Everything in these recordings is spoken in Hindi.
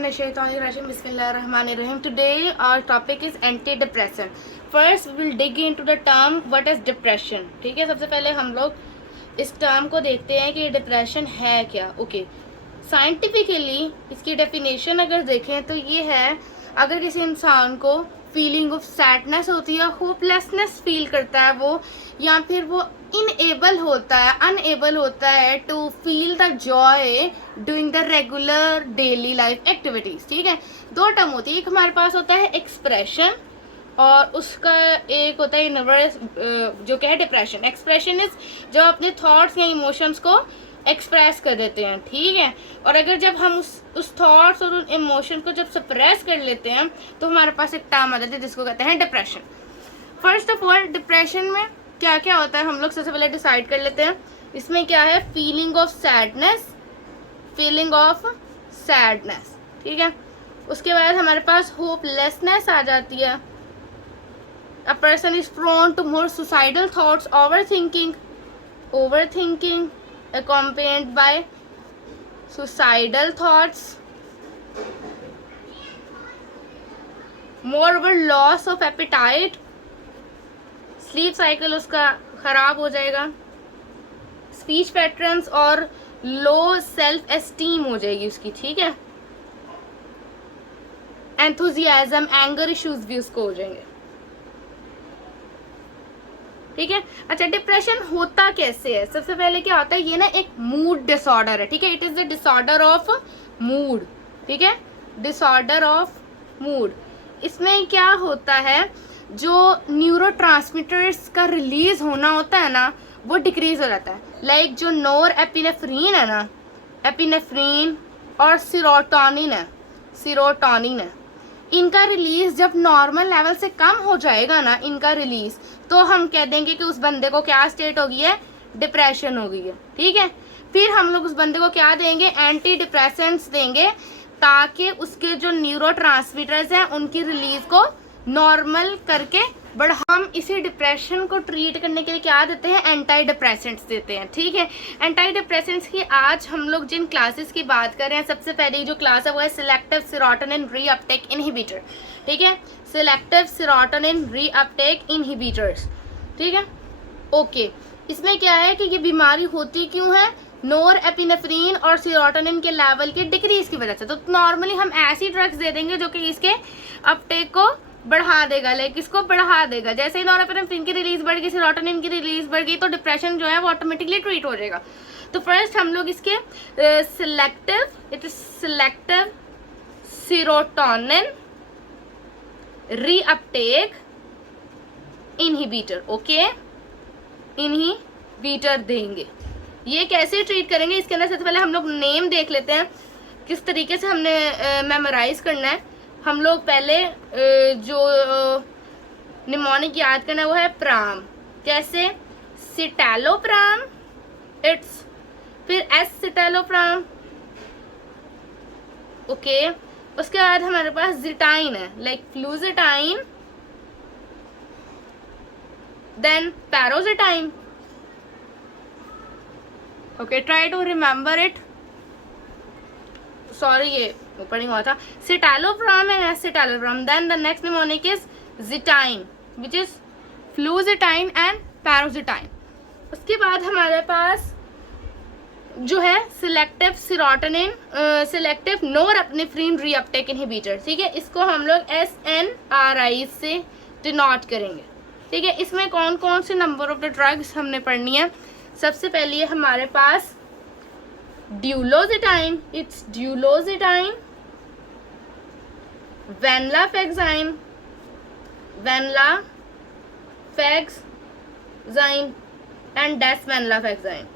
Bismillahirrahmanirrahim. Bismillahirrahmanirrahim. Today our topic is antidepressant. First we will dig into the term what is depression. ठीक है, सबसे पहले हम लोग इस टर्म को देखते हैं कि डिप्रेशन है क्या. ओके, साइंटिफिकली इसकी डेफिनेशन अगर देखें तो ये है, अगर किसी इंसान को फीलिंग ऑफ सैडनेस होती है, होपलेसनेस फील करता है वो, या फिर वो अनएबल होता है to feel the joy doing the regular daily life activities. ठीक है, दो टर्म होती है. एक हमारे पास होता है एक्सप्रेशन और उसका एक होता है इनवर्स, जो क्या है डिप्रेशन. एक्सप्रेशन इज जब अपने थॉट्स या इमोशंस को एक्सप्रेस कर देते हैं. ठीक है, और अगर जब हम उस थॉट्स और उन इमोशन को जब सप्रेस कर लेते हैं तो हमारे पास एक टर्म आ जाता है जिसको कहते हैं depression. First of all, depression में क्या क्या होता है हम लोग सबसे पहले डिसाइड कर लेते हैं. इसमें क्या है, फीलिंग ऑफ सैडनेस. ठीक है, उसके बाद हमारे पास होपलेसनेस आ जाती है. A person is prone to more suicidal thoughts, overthinking accompanied by suicidal thoughts. Moreover, loss of appetite, sleep cycle उसका खराब हो जाएगा. स्पीच पैटर्न्स और लो सेल्फ एस्टीम हो जाएगी उसकी. ठीक है, एंथुजियाज्म, एंगर इश्यूज भी उसको हो जाएंगे. ठीक है, अच्छा डिप्रेशन होता कैसे है. सबसे पहले क्या होता है, ये ना एक मूड डिसऑर्डर है. ठीक है, it is the disorder of mood. ठीक है, डिसऑर्डर ऑफ मूड. इसमें क्या होता है, जो न्यूरोट्रांसमीटर्स का रिलीज होना होता है ना, वो डिक्रीज हो जाता है. लाइक जो नोर एपिनेफ्रीन है ना, एपिनेफ्रीन और सीरोटोनिन है, इनका रिलीज जब नॉर्मल लेवल से कम हो जाएगा ना, इनका रिलीज, तो हम कह देंगे कि उस बंदे को क्या स्टेट हो गई है, डिप्रेशन हो गई है. ठीक है, फिर हम लोग उस बंदे को क्या देंगे, एंटी डिप्रेसेंट्स देंगे, ताकि उसके जो न्यूरोट्रांसमीटर्स हैं उनकी रिलीज को नॉर्मल करके बट हम इसी डिप्रेशन को ट्रीट करने के लिए क्या देते हैं, एंटी डिप्रेसेंट्स देते हैं. ठीक है, एंटी डिप्रेसेंट्स की आज हम लोग जिन क्लासेस की बात कर रहे हैं, सबसे पहले जो क्लास है वो है सिलेक्टिव सेरोटोनिन रीअपटेक इनहिबिटर. ठीक है, सिलेक्टिव सेरोटोनिन रीअपटेक इनहिबिटर्स. ठीक है, ओके. इसमें क्या है कि ये बीमारी होती क्यों है, नोर एपिनेफ्रीन और सेरोटोनिन के लेवल के डिक्रीज की वजह से. तो नॉर्मली हम ऐसी ड्रग्स दे देंगे जो कि इसके अपटेक को बढ़ा देगा, लाइक इसको बढ़ा देगा. जैसे ही नॉरएपिनेफ्रिन की रिलीज बढ़ गई, सेरोटोनिन की रिलीज बढ़ गई, तो डिप्रेशन जो है वो ऑटोमेटिकली ट्रीट हो जाएगा. तो फर्स्ट हम लोग इसके selective serotonin reuptake inhibitor. Okay, inhibitor देंगे. ये कैसे ट्रीट करेंगे, इसके अंदर सबसे पहले हम लोग नेम देख लेते हैं किस तरीके से हमने मेमोराइज करना है. हम लोग पहले जो निमोनिक याद करना है वो है प्राम. कैसे, सिटैलोप्राम, इट्स, फिर एसिटैलोप्राम. ओके, उसके बाद हमारे पास जिटाइन है, like fluoxetine, then paroxetine. Okay, try to remember it. Sorry, ये ओपनिंग हुआ था. Citalopram and escitalopram. Then the next mnemonic is xetine, which is fluoxetine and paroxetine. उसके बाद हमारे पास जो है selective serotonin, selective norepinephrine reuptake inhibitor. ठीक है, इसको हम लोग SNRI से डिनोट करेंगे. ठीक है, इसमें कौन कौन से नंबर ऑफ द ड्रग्स हमने पढ़नी है. सबसे पहले हमारे पास ड्यूलोजिटाइन, इट्स ड्यूलोजिटाइन, वेनलाफेक्साइन एंड डेसवेनलाफेक्साइन.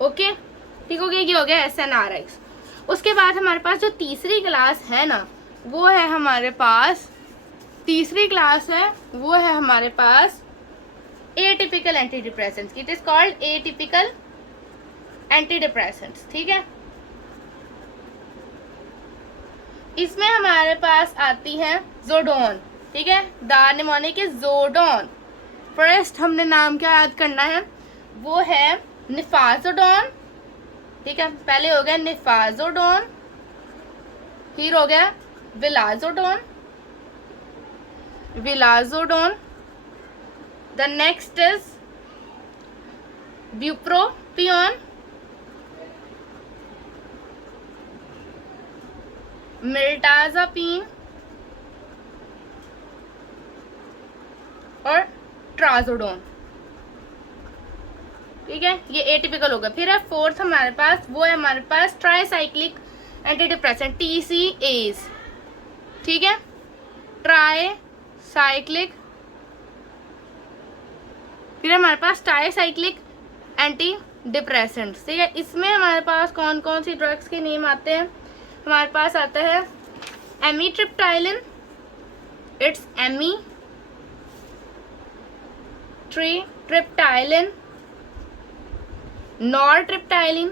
ओके, ठीक हो गया, ये हो गया SNRI. उसके बाद हमारे पास जो तीसरी क्लास है ना, वो है हमारे पास atypical antidepressants. It is called atypical antidepressants. ठीक है, इसमें हमारे पास आती है जोडोन. ठीक है, द निमोनिक इज जोडोन. फर्स्ट हमने नाम क्या याद करना है, वो है निफाजोडोन, ठीक है, पहले हो गया निफाजोडोन, फिर हो गया विलाजोडोन, विलाजोडोन, द नेक्स्ट इज ब्यूप्रोपियोन, मिल्टाजापिन और ट्राजोडोन। ठीक है, ये एटिपिकल होगा। फिर है फोर्थ हमारे पास, वो है हमारे पास ट्राईसाइक्लिक एंटी डिप्रेसेंट TCAs। ठीक है, ट्राईसाइक्लिक, फिर हमारे पास ट्राईसाइक्लिक एंटी डिप्रेसेंट्स। ठीक है, इसमें हमारे पास कौन कौन सी ड्रग्स के नेम आते हैं? हमारे पास आता है एमीट्रिप्टाइलिन, इट्स एमीट्रिप्टाइलिन, नॉरट्रिप्टाइलिन,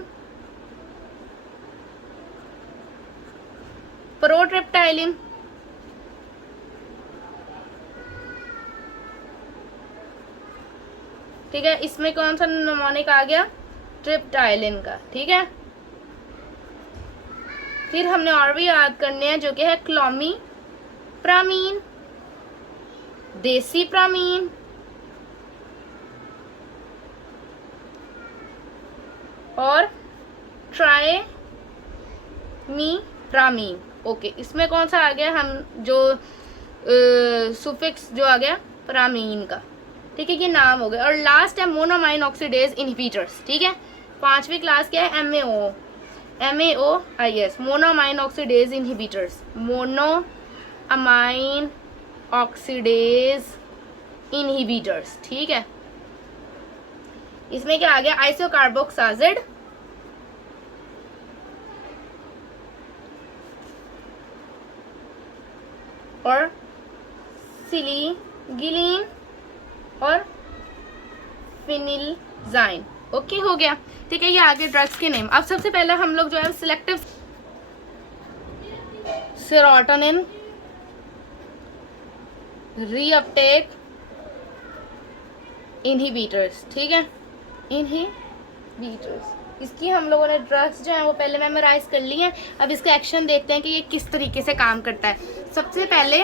प्रोट्रिप्टाइलिन, ठीक है, इसमें कौन सा निमोनिक आ गया? ट्रिप्टाइलिन का। ठीक है, फिर हमने और भी याद करने हैं जो कि है क्लोमीप्रामीन, देसीप्रामीन, और ट्राइमीप्रामीन। ओके, इसमें कौन सा आ गया? हम जो सुफिक्स जो आ गया प्रामीन का। ठीक है, ये नाम हो गया। और लास्ट है मोनोमाइन ऑक्सीडेज इनहिबिटर्स। ठीक है, पांचवी क्लास क्या है? MAOIS, monoamine oxidase inhibitors, monoamine oxidase inhibitors. ठीक है, इसमें क्या आ गया? आइसोकार्बोक्साजिड, और सिलीगिलीन और फिनिलजाइन। ओके, हो गया। ठीक है, ये आगे ड्रग्स के नेम। अब सबसे पहले हम लोग जो है सिलेक्टिव सेरोटोनिन रीअपटेक इनहिबिटर्स। ठीक है, इनहिबिटर्स, इसकी हम लोगों ने ड्रग्स जो है वो पहले मेमोराइज कर ली हैं। अब इसका एक्शन देखते हैं कि ये किस तरीके से काम करता है। सबसे पहले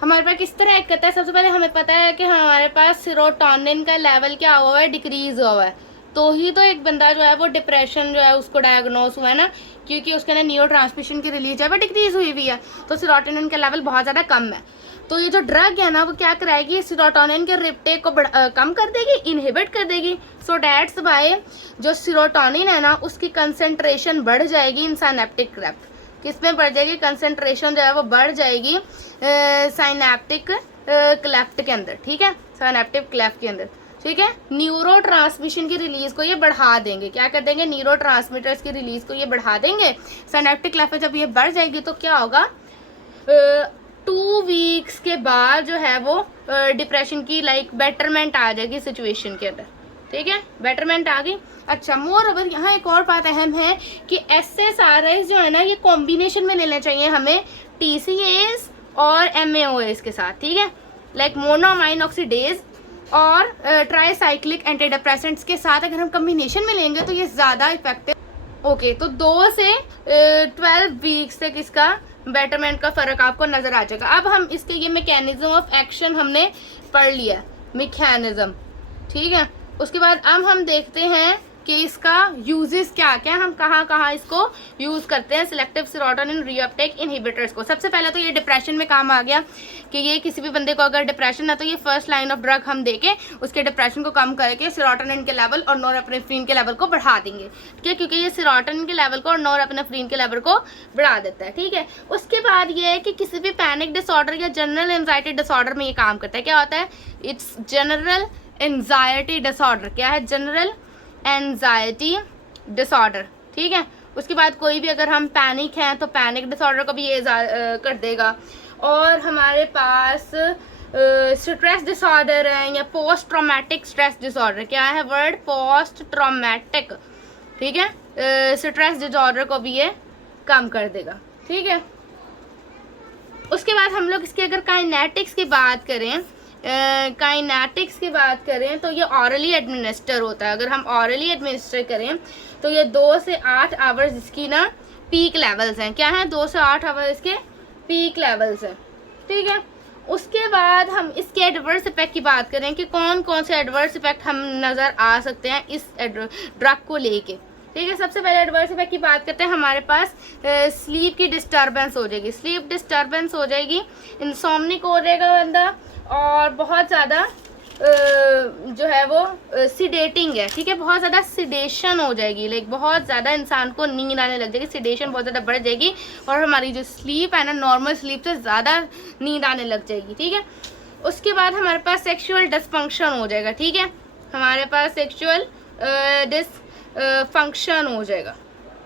हमारे पास किस तरह एक्ट करता है? सबसे पहले हमें पता है कि हमारे पास सेरोटोनिन का लेवल क्या हुआ है? डिक्रीज हुआ है। तो ही तो एक बंदा जो है वो डिप्रेशन जो है उसको डायग्नोस हुआ है ना, क्योंकि उसके अंदर न्यूरो ट्रांसमिशन की रिलीज है वो डिक्रीज हुई हुई है, तो सेरोटोनिन का लेवल बहुत ज़्यादा कम है। तो ये जो ड्रग है ना वो क्या कराएगी? सेरोटोनिन के रिप्टेक को कम कर देगी, इनहिबिट कर देगी। सो डैट्स बाय जो सेरोटोनिन है ना उसकी कंसंट्रेशन बढ़ जाएगी इन साइनेप्टिक क्लेफ्ट। किसमें बढ़ जाएगी? कंसंट्रेशन जो है वो बढ़ जाएगी साइनेप्टिक क्लेफ्ट के अंदर। ठीक है, साइनेप्टिक क्लेफ्ट के अंदर। ठीक है, न्यूरो ट्रांसमिशन की रिलीज को ये बढ़ा देंगे। क्या कर देंगे? न्यूरो ट्रांसमीटर्स की रिलीज को ये बढ़ा देंगे। साइनेप्टिक क्लेफ्ट जब ये बढ़ जाएगी तो क्या होगा? 2 वीक्स के बाद जो है वो डिप्रेशन की बेटरमेंट आ जाएगी सिचुएशन के अंदर। ठीक है, बेटरमेंट आ गई। अच्छा, मोर ओवर यहाँ एक और बात अहम है कि SSRIs जो है ना ये कॉम्बिनेशन में लेने चाहिए हमें TCAs और MAOs के साथ। ठीक है, लाइक मोनोअमाइन ऑक्सीडेज और ट्राईसाइक्लिक एंटीडिप्रेसेंट्स के साथ अगर हम कॉम्बिनेशन में लेंगे तो ये ज़्यादा इफेक्टिव। ओके, तो 2 से 12 वीक्स तक इसका बेटरमेंट का फ़र्क आपको नज़र आ जाएगा। अब हम इसके ये मैकेनिज्म ऑफ एक्शन हमने पढ़ लिया, मैकेनिज्म। ठीक है, उसके बाद अब हम देखते हैं कि इसका यूजेस क्या क्या, हम कहाँ कहाँ इसको यूज़ करते हैं सिलेक्टिव सेरोटोनिन रीअपटेक इनहिबिटर्स को। सबसे पहले तो ये डिप्रेशन में काम आ गया कि ये किसी भी बंदे को अगर डिप्रेशन है तो ये फर्स्ट लाइन ऑफ ड्रग हम देके उसके डिप्रेशन को कम करके सेरोटोनिन के लेवल और नॉरएपिनेफ्रिन के लेवल को बढ़ा देंगे। ठीक है, क्योंकि ये सेरोटोनिन के लेवल को और नॉरएपिनेफ्रिन के लेवल को बढ़ा देता है। ठीक है, उसके बाद ये है कि किसी भी पैनिक डिसऑर्डर या जनरल एंजाइटी डिसऑर्डर में ये काम करता है। क्या होता है? It's general anxiety disorder. क्या है? General anxiety disorder. ठीक है, उसके बाद कोई भी अगर हम पैनिक हैं तो पैनिक डिसऑर्डर को भी ये कर देगा। और हमारे पास स्ट्रेस डिसऑर्डर है या पोस्ट ट्रॉमेटिक स्ट्रेस डिसऑर्डर। क्या है वर्ड? Post traumatic. ठीक है, स्ट्रेस डिसऑर्डर को भी ये कम कर देगा। ठीक है, उसके बाद हम लोग इसके अगर काइनेटिक्स की बात करें काइनेटिक्स की बात करें तो ये ऑरली एडमिनिस्टर होता है। अगर हम ऑरली एडमिनिस्टर करें तो ये 2 से 8 आवर्स इसकी ना पीक लेवल्स हैं। क्या हैं? 2 से 8 आवर्स इसके पीक लेवल्स हैं, ठीक है। उसके बाद हम इसके एडवर्स इफेक्ट की बात करें कि कौन कौन से एडवर्स इफेक्ट हम नज़र आ सकते हैं इस ड्रग को लेके, ठीक है। सबसे पहले एडवर्स इफेक्ट की बात करते हैं। हमारे पास स्लीप की डिस्टर्बेंस हो जाएगी, स्लीप डिस्टर्बेंस हो जाएगी, इंसोम्निक हो जाएगा बंदा, और बहुत ज़्यादा जो है वो सिडेटिंग है, ठीक है। बहुत ज़्यादा सिडेशन हो जाएगी, लाइक बहुत ज़्यादा इंसान को नींद आने लग जाएगी, सिडेशन बहुत ज़्यादा बढ़ जाएगी, और हमारी जो स्लीप है ना नॉर्मल स्लीप से ज़्यादा नींद आने लग जाएगी, ठीक है। उसके बाद हमारे पास सेक्सुअल डिसफंक्शन हो जाएगा, ठीक है। हमारे पास सेक्सुअल डिसफंक्शन हो जाएगा,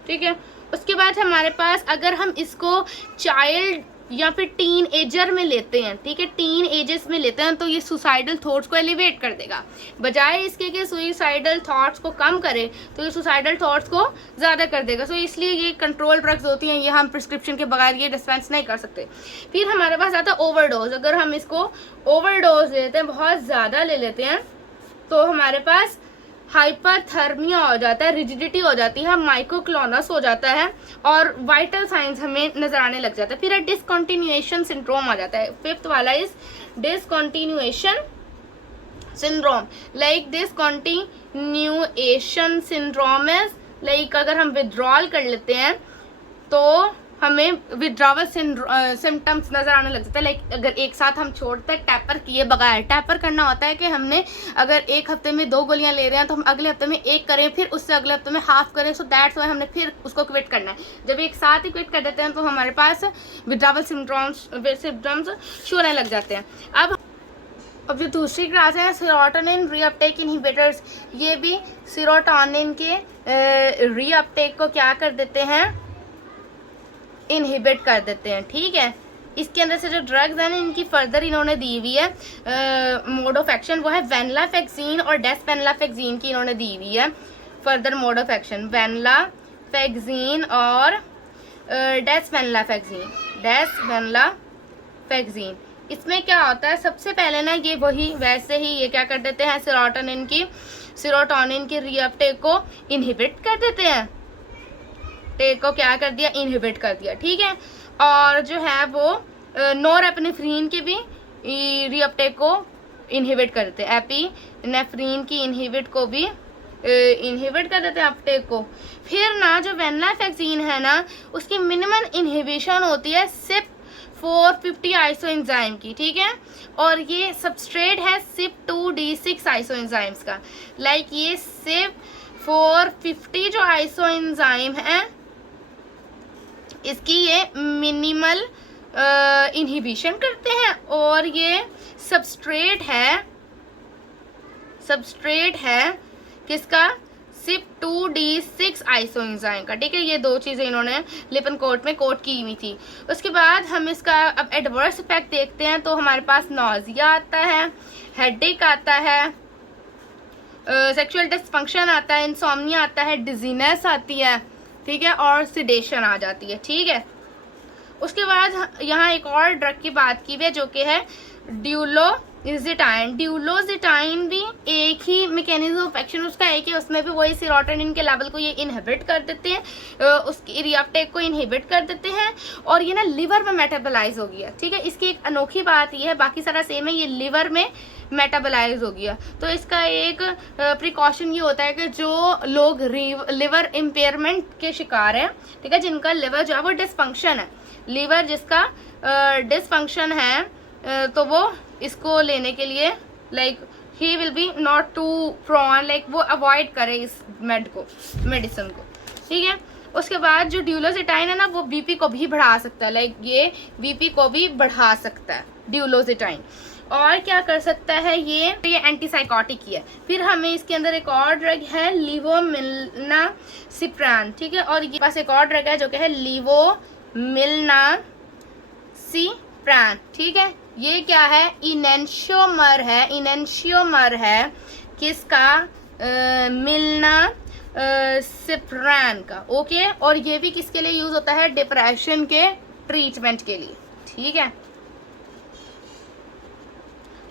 ठीक है। उसके बाद हमारे पास अगर हम इसको चाइल्ड या फिर टीन एजर में लेते हैं, ठीक है, टीन एजेस में लेते हैं, तो ये सुसाइडल थॉट्स को एलिवेट कर देगा। बजाय इसके कि सुसाइडल थॉट्स को कम करे तो ये सुसाइडल थॉट्स को ज़्यादा कर देगा। सो इसलिए ये कंट्रोल ड्रग्स होती हैं, ये हम प्रिस्क्रिप्शन के बगैर ये डिस्पेंस नहीं कर सकते। फिर हमारे पास आता है ओवरडोज। अगर हम इसको ओवरडोज लेते हैं, बहुत ज़्यादा ले लेते हैं, तो हमारे पास हाइपरथर्मिया हो जाता है, रिजिडिटी हो जाती है, माइकोक्लोनस हो जाता है, और वाइटल साइंस हमें नजर आने लग जाता है। फिर डिसकंटिन्यूएशन सिंड्रोम आ जाता है। फिफ्थ वाला is discontinuation syndrome. Like discontinuation syndrome is like अगर हम विड्रॉल कर लेते हैं तो हमें विड्रॉवल सिम्टम्स नज़र आने लग जाता है। लाइक अगर एक साथ हम छोड़ते हैं टैपर किए बगैर, टैपर करना होता है कि हमने अगर एक हफ्ते में 2 गोलियां ले रहे हैं तो हम अगले हफ्ते में 1 करें, फिर उससे अगले हफ्ते में हाफ करें। सो दैट्स वाई हमने फिर उसको क्विट करना है। जब एक साथ ही क्विट कर देते हैं तो हमारे पास विड्रॉवल सिम्टम्स शुरू होने लग जाते हैं। अब जो दूसरी क्लास है सेरोटोनिन रीअपटेक इनहिबिटर्स, ये भी सेरोटोनिन के रीअपटेक को क्या कर देते हैं? इनहिबिट कर देते हैं, ठीक है। इसके अंदर से जो ड्रग्स हैं इनकी फर्दर इन्होंने दी हुई है मोड ऑफ एक्शन, वो है वेनलाफेक्सिन और डेसपेनलाफेक्सिन की इन्होंने दी हुई है फर्दर मोड ऑफ एक्शन, वेनलाफेक्सिन और डेसपेनलाफेक्सिन। इसमें क्या होता है? सबसे पहले ना ये वही वैसे ही ये क्या कर देते हैं? सेरोटोनिन की रीअपटेक को इनहिबिट कर देते हैं, टेक को क्या कर दिया? इनहिबिट कर दिया, ठीक है। और जो है वो नोरेपिनेफ्रिन की भी रीअपटेक को इनहिबिट कर देते हैं, एपिनेफ्रिन की इनहिबिट को भी इनहिबिट कर देते हैं अपटेक को। फिर ना जो वेनलाफेक्सिन है ना उसकी मिनिमम इनहिबिशन होती है CYP450 आइसोएंजाइम की, ठीक है। और ये सबस्ट्रेट है CYP2D6 आइसोएंजाइम्स का। लाइक ये CYP450 जो आइसोएंजाइम है इसकी ये मिनिमल इनहिबिशन करते हैं, और ये सबस्ट्रेट है किसका? CYP2D6 आइसोएंजाइम का, ठीक है। ये 2 चीज़ें इन्होंने लिपन कोट में कोट की हुई थी। उसके बाद हम इसका अब एडवर्स इफेक्ट देखते हैं तो हमारे पास नॉजिया आता है, हेडेक आता है, सेक्सुअल डिसफंक्शन आता है, इंसोम्निया आता है, डिजीनेस आती है, ठीक है, और सिडेशन आ जाती है, ठीक है। उसके बाद यहाँ एक और ड्रग की बात की है जो कि है ड्यूलोजिटाइन। ड्यूलोजिटाइन भी एक ही मैकेनिज्म ऑफ एक्शन उसका एक ही, उसमें भी वही सेरोटोनिन के लेवल को ये इनहिबिट कर देते हैं, उसकी रीअपटेक को इनहिबिट कर देते हैं, और ये ना लिवर में मेटाबोलाइज हो गया, ठीक है। इसकी एक अनोखी बात ये है, बाकी सारा सेम है, ये लिवर में मेटाबोलाइज हो गया। तो इसका एक प्रिकॉशन ये होता है कि जो लोग लिवर इम्पेयरमेंट के शिकार हैं, ठीक है, जिनका लिवर जो है वो डिसफंक्शन है, लिवर जिसका डिसफंक्शन है, तो वो इसको लेने के लिए लाइक ही will be not too prone, like वो अवॉइड करे इस मेडिसिन को, ठीक है। उसके बाद जो ड्यूलोजिटाइन है ना वो बीपी को भी बढ़ा सकता है, लाइक ये बीपी को भी बढ़ा सकता है ड्यूलोजिटाइन। और क्या कर सकता है ये एंटीसाइकोटिक ही है। फिर हमें इसके अंदर एक और ड्रग है लीवोमिल्नासिप्रान, ठीक है। और ये पास एक और ड्रग है जो कि है लीवोमिल्नासिप्रान, ठीक है। ये क्या है? इनेंशियोमर है किसका? मिल्नासिप्रान का, ओके। और ये भी किसके लिए यूज होता है? डिप्रेशन के ट्रीटमेंट के लिए, ठीक है।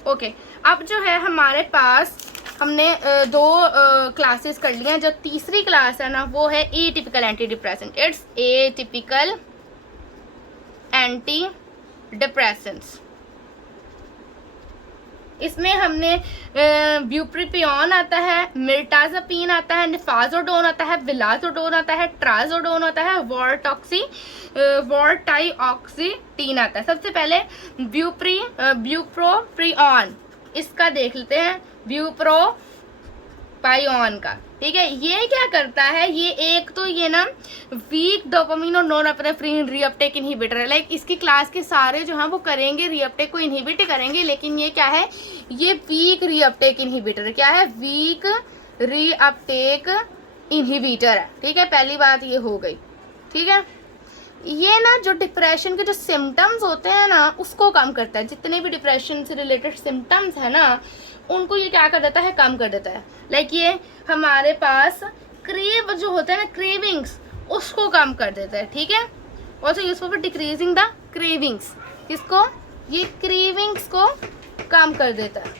ओके, अब जो है हमारे पास हमने दो क्लासेस कर लिए हैं। जो तीसरी क्लास है ना वो है atypical anti depressant. It's atypical anti depressants. इसमें हमने ब्यूप्रोपियोन आता है, मिर्टाज़ापिन आता है, निफाजोडोन आता है, विलाजोडोन आता है, ट्राजोडोन आता है, वॉरटाईऑक्सीटीन आता है। सबसे पहले ब्यूप्रोपियोन, इसका देख लेते हैं, ब्यूप्रोपायोन का। ठीक है, ये क्या करता है, ये एक तो ये ना वीक डोपामिन और नॉरएपिनेफ्रिन रीअपटेक इनहिबिटर है। लाइक इसकी क्लास के सारे जो हैं वो करेंगे, रीअपटेक को इनहिबिट करेंगे, लेकिन ये क्या है, ये वीक रीअपटेक इनहिबिटर। क्या है, वीक रीअपटेक इनहिबिटर है। ठीक है, पहली बात ये हो गई। ठीक है, ये ना जो डिप्रेशन के जो सिम्टम्स होते हैं ना उसको कम करता है। जितने भी डिप्रेशन से रिलेटेड सिम्टम्स है ना उनको ये क्या कर देता है, कम कर देता है। लाइक ये हमारे पास क्रेव जो होता है ना, क्रेविंग्स, उसको कम कर देता है। ठीक है, also useful for decreasing the cravings. किसको, ये क्रेविंग्स को कम कर देता है।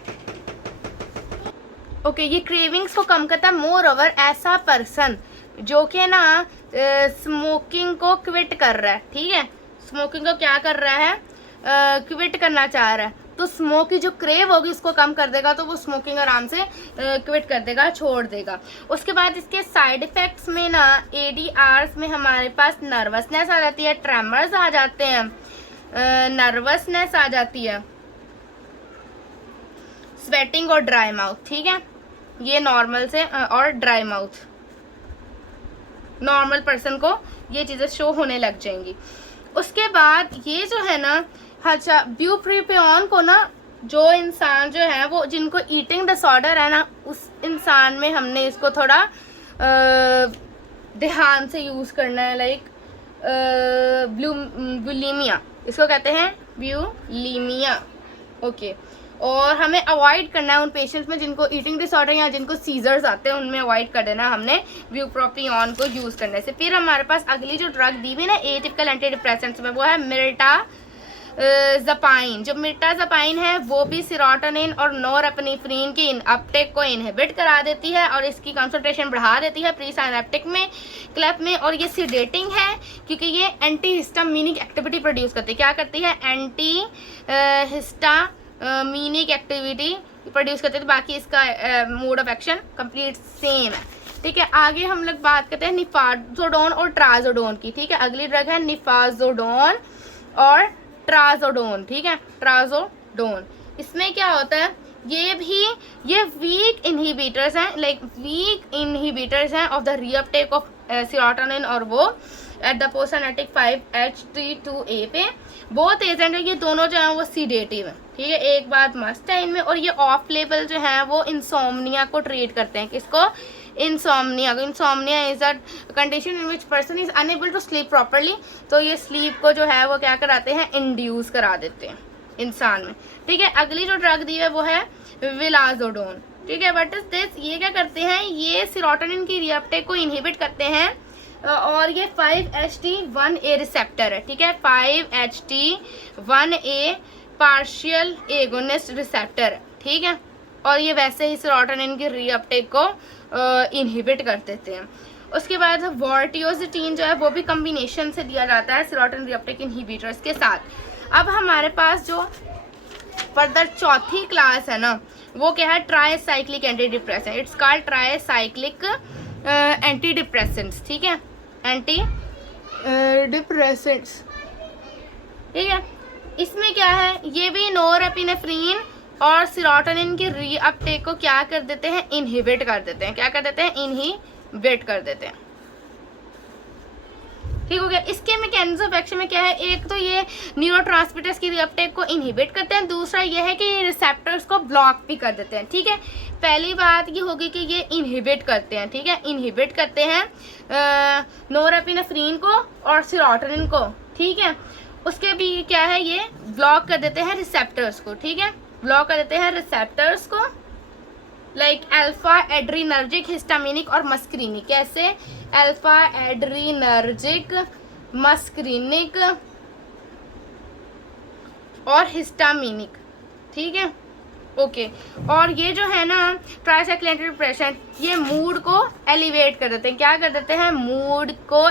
ओके, ये क्रेविंग्स को कम करता है। मोर ओवर ऐसा पर्सन जो कि ना स्मोकिंग को क्विट कर रहा है। ठीक है, स्मोकिंग को क्या कर रहा है, क्विट करना चाह रहा है, तो स्मोक की जो क्रेव होगी उसको कम कर देगा, तो वो स्मोकिंग आराम से क्विट कर देगा, छोड़ देगा। उसके बाद इसके साइड इफ़ेक्ट्स में ना ADRs में हमारे पास नर्वसनेस आ जाती है, ट्रेमर्स आ जाते हैं, नर्वसनेस आ जाती है, स्वेटिंग और ड्राई माउथ। ठीक है, ये नॉर्मल से और ड्राई माउथ, नॉर्मल पर्सन को ये चीज़ें शो होने लग जाएंगी। उसके बाद ये जो है ना, अच्छा, ब्यूप्रोपियोन को ना जो इंसान जो है वो जिनको ईटिंग डिसऑर्डर है ना, उस इंसान में हमने इसको थोड़ा ध्यान से यूज़ करना है। लाइक बुलिमिया, इसको कहते हैं ब्यूलिमिया। ओके, और हमें अवॉइड करना है उन पेशेंट्स में जिनको ईटिंग डिसऑर्डर या जिनको सीजर्स आते हैं, उनमें अवॉइड कर देना हमने ब्यूप्रोपियोन को यूज़ करने से। फिर हमारे पास अगली जो ड्रग दी हुई ना एटिपिकल एंटी डिप्रेसेंट्स में, वो है मिर्टाज़ापाइन। जो मिर्टाज़ापाइन है वो भी सेरोटोनिन और नॉरएपिनेफ्रिन की अपटेक को इनहिबिट करा देती है और इसकी कंसंट्रेशन बढ़ा देती है प्री सिनेप्टिक में, क्लेफ में। और ये सीडेटिंग है क्योंकि ये एंटी हिस्टामिनिक एक्टिविटी प्रोड्यूस करती है। क्या करती है, एंटी हिस्टामिनिक एक्टिविटी प्रोड्यूस करते थे। बाकी इसका mode of action complete same है। ठीक है, आगे हम लोग बात करते हैं निफाजोडोन और ट्राजोडोन की। ठीक है, अगली ड्रग है निफाजोडोन और ट्राजोडोन। ठीक है, ट्राजोडोन, इसमें क्या होता है, ये वीक इनहिबिटर्स हैं, लाइक वीक इनहिबिटर्स हैं of the reuptake of serotonin, और वो एट द पोस्टसिनेप्टिक 5-HT2A पे बहुत एजेंट है। ये दोनों जो हैं वो सीडेटिव है। ठीक है, एक बात मस्त है इनमें, और ये ऑफ लेवल जो है वो इंसोम्निया को ट्रीट करते हैं। किसको, insomnia. Insomnia is a condition in which person is unable to sleep properly. तो ये स्लीप को जो है वो क्या कराते हैं, इंड्यूस करा देते हैं इंसान में। ठीक है, अगली जो ड्रग दी है वो है विलाजोडोन। ठीक है, व्हाट इज दिस, ये क्या करते हैं, ये सेरोटोनिन की रीअपटेक को इनहिबिट करते हैं और ये 5-HT1A रिसेप्टर है। ठीक है, 5-HT1A पार्शियल एगोनिस्ट रिसेप्टर है। ठीक है, और ये वैसे ही सेरोटोनिन की रीअपटेक को इनहिबिट कर देते हैं। उसके बाद वॉर्टियोजिटीन जो है वो भी कम्बिनेशन से दिया जाता है सेरोटोनिन रीअपटेक इनहिबिटर्स के साथ। अब हमारे पास जो फर्दर चौथी क्लास है ना वो क्या है, tricyclic anti depressant. It's called tricyclic anti depressants. ठीक है, एंटी डिप्रेसेंट्स। ठीक है, इसमें क्या है, ये भी नॉरएपिनेफ्रिन और सेरोटोनिन की रीअपटेक को क्या कर देते हैं, इनहिबिट कर देते हैं। क्या कर देते हैं, इनहिबिट कर देते हैं। ठीक हो गया। इसके मैकेनिज्म ऑफ एक्शन में क्या है, एक तो ये न्यूरोट्रांसमीटर्स की रीअपटेक को इनहिबिट करते हैं, दूसरा ये है कि ये रिसेप्टर्स को ब्लॉक भी कर देते हैं। ठीक है, पहली बात ये होगी कि ये इनहिबिट करते हैं। ठीक है, इनहिबिट करते हैं नॉरएपिनेफ्रिन को और सेरोटोनिन को। ठीक है, उसके भी क्या है, ये ब्लॉक कर देते हैं रिसेप्टर्स को। ठीक है, ब्लॉक कर देते हैं रिसेप्टर्स को, लाइक अल्फा एड्रीनर्जिक, हिस्टामिनिक और मस्क्रीनिक। कैसे, अल्फा एड्रीनर्जिक, मस्क्रीनिक और हिस्टामिनिक। ठीक है, ओके और ये जो है ना ट्राइसाइक्लिक डिप्रेशन, ये मूड को एलिवेट कर देते हैं। क्या कर देते हैं? मूड को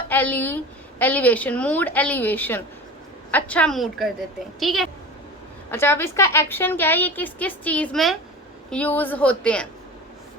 एलिवेशन, मूड एलिवेशन, अच्छा मूड कर देते हैं। ठीक है, अच्छा अब इसका एक्शन क्या है, ये किस किस चीज़ में यूज़ होते हैं?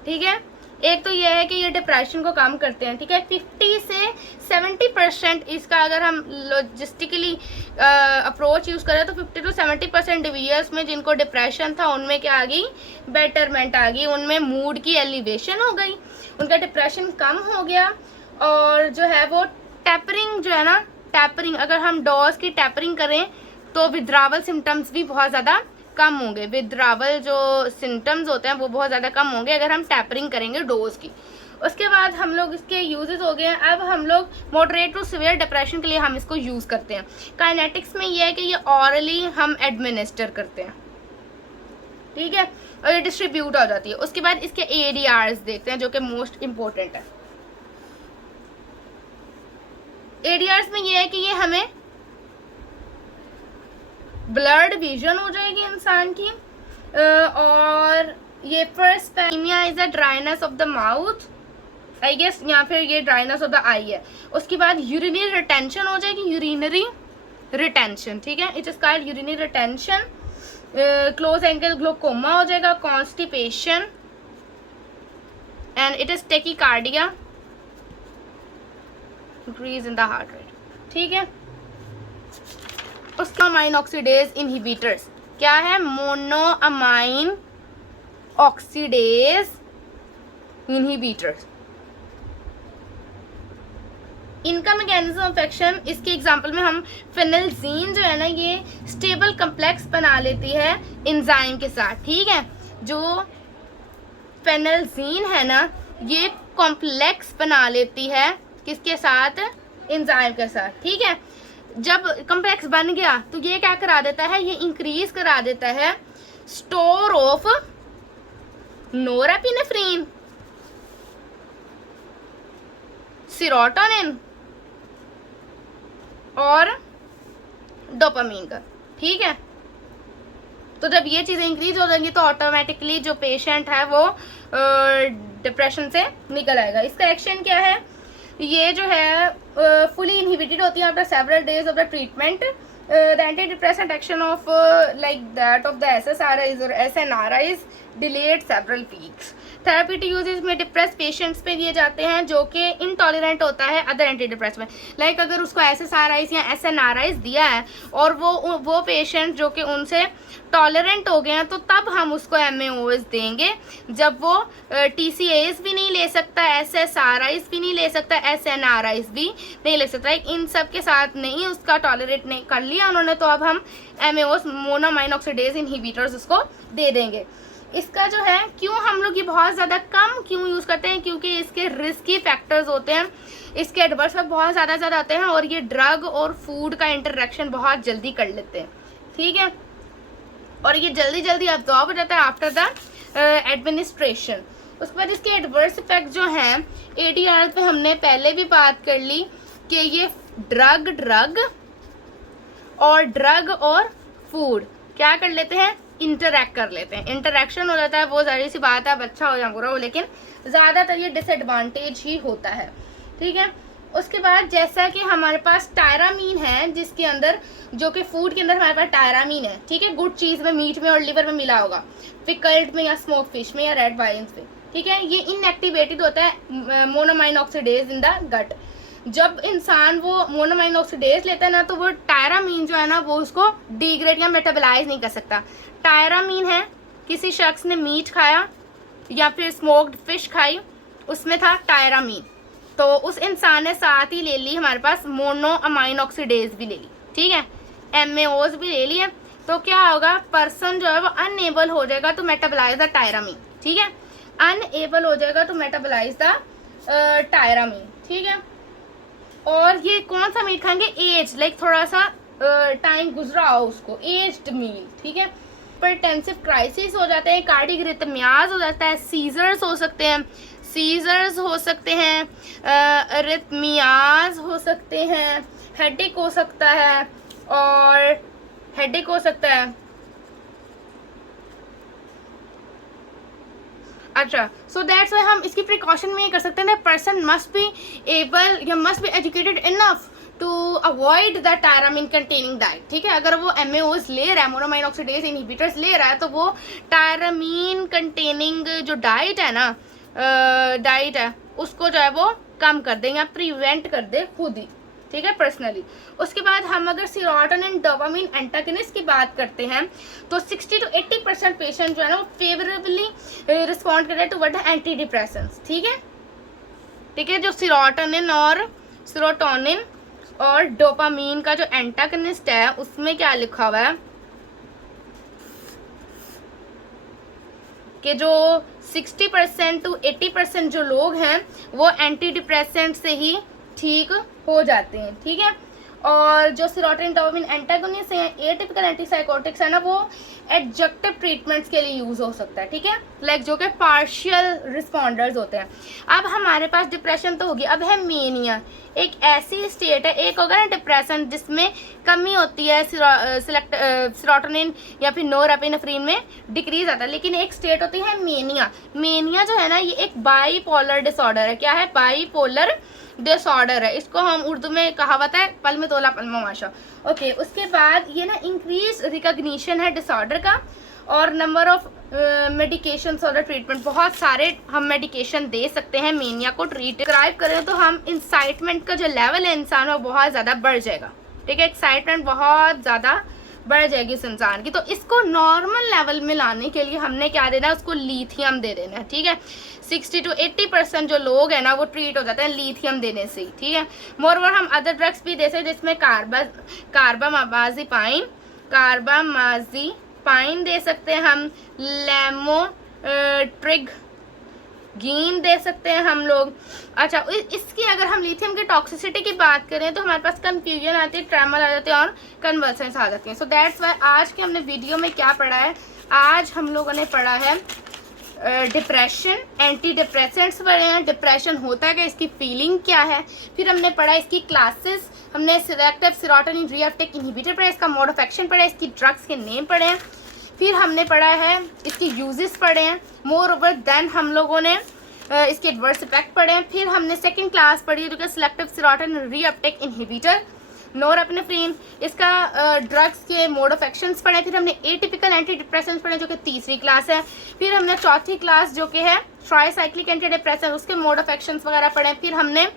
ठीक है, एक तो ये है कि ये डिप्रेशन को कम करते हैं। ठीक है, 50 से 70% इसका अगर हम लॉजिस्टिकली अप्रोच यूज़ करें तो 50 to 70% इंडिविजुअल्स में जिनको डिप्रेशन था उनमें क्या आ गई? बेटरमेंट आ गई, उनमें मूड की एलिवेशन हो गई, उनका डिप्रेशन कम हो गया। और जो है वो टैपरिंग जो है ना, टैपरिंग अगर हम डोज की टैपरिंग करें तो विथड्रावल सिम्टम्स भी बहुत ज़्यादा कम होंगे। विथड्रावल जो सिम्टम्स होते हैं वो बहुत ज़्यादा कम होंगे अगर हम टैपरिंग करेंगे डोज की। उसके बाद हम लोग इसके यूजेस हो गए हैं। अब हम लोग मॉडरेट टू सीवियर डिप्रेशन के लिए हम इसको यूज़ करते हैं। काइनेटिक्स में ये है कि ये ऑरली हम एडमिनिस्टर करते हैं। ठीक है, और ये डिस्ट्रीब्यूट हो जाती है। उसके बाद इसके ADRs देखते हैं जो कि मोस्ट इम्पोर्टेंट है। ADRs में ये है कि ये हमें ब्लड विजन हो जाएगी इंसान की, और ये first is a dryness of the mouth, I guess, या फिर ये ड्राइनेस ऑफ द आई है। उसके बाद यूरिनरी रिटेंशन हो जाएगी, यूरिनरी रिटेंशन। ठीक है, it is called urinary retention. Close angle glaucoma हो जाएगा, constipation, and it is tachycardia, increase in the heart rate. ठीक है, मोनोअमाइन ऑक्सीडेज इनहिबिटर्स क्या है? Monoamine oxidase inhibitors. इनका मैकेनिज्म ऑफ एक्शन, इसके एग्जांपल में हम फेनिलजीन जो है ना, ये स्टेबल कम्प्लेक्स बना लेती है एंजाइम के साथ। ठीक है, जो फेनिलजीन है ना, ये कॉम्प्लेक्स बना लेती है किसके साथ? एंजाइम के साथ। ठीक है, जब कम्प्लेक्स बन गया तो ये क्या करा देता है? ये इंक्रीज करा देता है स्टोर ऑफ नोरेपिनेफ्रिन, सेरोटोनिन और डोपामीन का। ठीक है, तो जब ये चीज़ें इंक्रीज हो जाएंगी तो ऑटोमेटिकली जो पेशेंट है वो डिप्रेशन से निकल आएगा। इसका एक्शन क्या है? ये जो है फुली इनहिबिटेड होती है after several days of the treatment. The anti depressant action of like that of the SSRIs और SNRIs delayed several weeks. Therapeutic uses में डिप्रेस पेशेंट्स पे दिए जाते हैं जो कि इनटॉलरेंट होता है अदर एंटी डिप्रेस में। लाइक अगर उसको SSRIs या SNRIs दिया है और वो पेशेंट जो कि उनसे टॉलरेंट हो गए हैं तो तब हम उसको MAOs देंगे। जब वो TCAs भी नहीं ले सकता, SSRIs भी नहीं ले सकता, SNRIs भी नहीं ले सकता, इन सब के साथ नहीं उसका टॉलरेट नहीं कर लिया उन्होंने, तो अब हम MAOs मोनोअमाइन ऑक्सीडेज इनहिबिटर्स उसको दे देंगे। इसका जो है क्यों हम लोग ये बहुत ज़्यादा कम क्यों यूज़ करते हैं? क्योंकि इसके रिस्की फैक्टर्स होते हैं, इसके एडवर्स इफेक्ट बहुत ज़्यादा आते हैं और ये ड्रग और फूड का इंटरेक्शन बहुत जल्दी कर लेते हैं। ठीक है, और ये जल्दी अब्जॉर्ब हो जाता है आफ्टर द एडमिनिस्ट्रेशन। उसके बाद इसके एडवर्स इफेक्ट जो हैं ADR पे हमने पहले भी बात कर ली कि ये ड्रग और फूड क्या कर लेते हैं? इंटरैक्ट कर लेते हैं। इंटरैक्शन हो जाता है, वो ज़ाहिर सी बात है, अब अच्छा हो या बुरा हो, लेकिन ज़्यादातर ये डिसएडवांटेज ही होता है। ठीक है, उसके बाद जैसा कि हमारे पास टायरामीन है, जिसके अंदर जो कि फूड के अंदर हमारे पास टायरामीन है। ठीक है, गुड चीज़ में, मीट में और लिवर में मिला होगा, पिकल्ड में या स्मोक फिश में या रेड वाइन्स में। ठीक है, ये इनएक्टिवेटेड होता है monoamine oxidase in the gut. जब इंसान वो मोनोअमाइन ऑक्सीडेज लेता है ना, तो वो टायरामीन जो है ना वो उसको डिग्रेड या मेटाबोलाइज नहीं कर सकता। टायरामीन है, किसी शख्स ने मीट खाया या फिर स्मोक्ड फिश खाई, उसमें था टायरामीन, तो उस इंसान ने साथ ही ले ली हमारे पास मोनोअमाइन ऑक्सीडेज भी ले ली। ठीक है, MAOs भी ले लिए, तो क्या होगा? पर्सन जो है वो अनएबल हो जाएगा टू मेटाबोलाइज द टायरामीन। ठीक है, अनएबल हो जाएगा टू मेटाबोलाइज द टायरामीन। ठीक है, और ये कौन सा मीट खाएंगे? एज, लाइक थोड़ा सा टाइम गुजरा हो उसको, एज्ड मील। ठीक है, हाइपरटेंसिव क्राइसिस हो जाते हैं, कार्डिक रिथमियाज हो जाता है, सीजर्स हो सकते हैं, रिथमियाज हो सकते हैं, हेडेक हो सकता है अच्छा, सो दैट्स वाई हम इसकी प्रिकॉशन में ये कर सकते हैं, पर्सन मस्ट बी एबल या must be educated enough to avoid the tyramine containing diet, ठीक है। अगर वो MAOs ले रहा है, मोनोमाइन ऑक्सीडेज इनहिबिटर्स ले रहा है, तो वो टायरामीन कंटेनिंग जो डाइट है ना, डाइट है, उसको जो है वो कम कर दे या प्रिवेंट कर दे खुद ही, ठीक है, पर्सनली। उसके बाद हम अगर सेरोटोनिन डोपामिन एंटागनिस्ट की बात करते हैं तो 60 to 80% पेशेंट जो है ना वो फेवरेबली रिस्पॉन्ड कर रहे हैं टुवर्ड एंटी डिप्रेसेंट्स, ठीक है, ठीक है। जो सेरोटोनिन और डोपामीन का जो एंटागनिस्ट है उसमें क्या लिखा हुआ है कि जो 60% to 80% जो लोग हैं वो एंटी डिप्रेसेंट से ही ठीक हो जाते हैं, ठीक है। और जो सेरोटोनिन डोपामिन एंटागोनिस्ट है, एटिपिकल एंटीसाइकोटिक्स है ना, वो एडजक्टिव ट्रीटमेंट्स के लिए यूज हो सकता है, ठीक है, लाइक जो कि पार्शियल रिस्पॉन्डर्स होते हैं। अब हमारे पास डिप्रेशन तो होगी, अब है मेनिया, एक ऐसी स्टेट है, एक होगा ना डिप्रेशन जिसमें कमी होती है सेरोटोनिन या फिर नोरेपिनेफ्रिन में डिक्रीज आता है, लेकिन एक स्टेट होती है मेनिया। मेनिया जो है ना ये एक बाईपोलर डिसऑर्डर है। क्या है? बाईपोलर डिसऑर्डर है। इसको हम उर्दू में कहावत है, पल में तोला पल में माशा। ओके, उसके बाद ये ना इंक्रीज रिकॉग्निशन है डिसऑर्डर का, और नंबर ऑफ मेडिकेशन और ट्रीटमेंट, बहुत सारे हम मेडिकेशन दे सकते हैं मेनिया को ट्रीट करें तो हम इंसाइटमेंट का जो लेवल है इंसान में बहुत ज़्यादा बढ़ जाएगा, ठीक है, एक्साइटमेंट बहुत ज़्यादा बढ़ जाएगी इस इंसान की। तो इसको नॉर्मल लेवल में लाने के लिए हमने क्या देना है, उसको लिथियम दे देना है, ठीक है। 60 to 80% जो लोग हैं ना वो ट्रीट हो जाते हैं लिथियम देने से, ठीक है। मोरओवर हम अदर ड्रग्स भी दे सकते हैं जिसमें कार्बामाजिपाइन दे सकते हैं हम, लेमोट्रिगीन दे सकते हैं हम लोग। अच्छा, इसकी अगर हम लिथियम की टॉक्सिसिटी की बात करें तो हमारे पास कंफ्यूजन आती है, ट्रेमर आ जाते हैं और कन्वर्सेंस आ जाती हैं। सो दैट्स वाई आज के हमने वीडियो में क्या पढ़ा है, आज हम लोगों ने पढ़ा है डिप्रेशन, एंटी डिप्रेसेंट्स पढ़े हैं, डिप्रेशन होता है क्या, इसकी फीलिंग क्या है, फिर हमने पढ़ा इसकी क्लासेस, हमने सिलेक्टिव सेरोटोनिन रीअपटेक इनहिबिटर पढ़ा, इसका मोड ऑफ एक्शन पढ़ा, इसकी ड्रग्स के नेम पढ़े हैं, फिर हमने पढ़ा है इसकी यूजेस पढ़े हैं, मोर ओवर देन हम लोगों ने इसके एडवर्स इफेक्ट पढ़े हैं, फिर हमने सेकंड क्लास पढ़ी है जो कि selective serotonin reuptake inhibitor norepinephrine, इसका ड्रग्स के मोड ऑफ एक्शंस पढ़े, फिर हमने एटिपिकल एंटी डिप्रेसेंट्स पढ़े जो कि तीसरी क्लास है, फिर हमने चौथी क्लास जो कि है ट्राइसाइक्लिक एंटी डिप्रेसेंट उसके मोड ऑफ एक्शंस वगैरह पढ़े, फिर हमने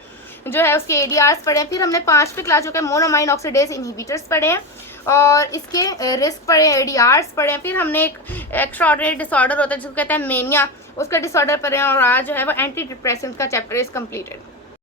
जो है उसके ADRs पढ़े, फिर हमने पांचवी क्लास जो कि मोनोमाइन ऑक्सीडेज इनहिबिटर्स पढ़े हैं और इसके रिस्क पढ़े, ADRs पढ़े, फिर हमने एक एक्स्ट्राऑर्डिनरी डिसऑर्डर होता है जिसको कहते हैं मेनिया, उसका डिसऑर्डर पढ़े, और आज जो है वो एंटी डिप्रेसेंट्स का चैप्टर इज कम्प्लीटेड।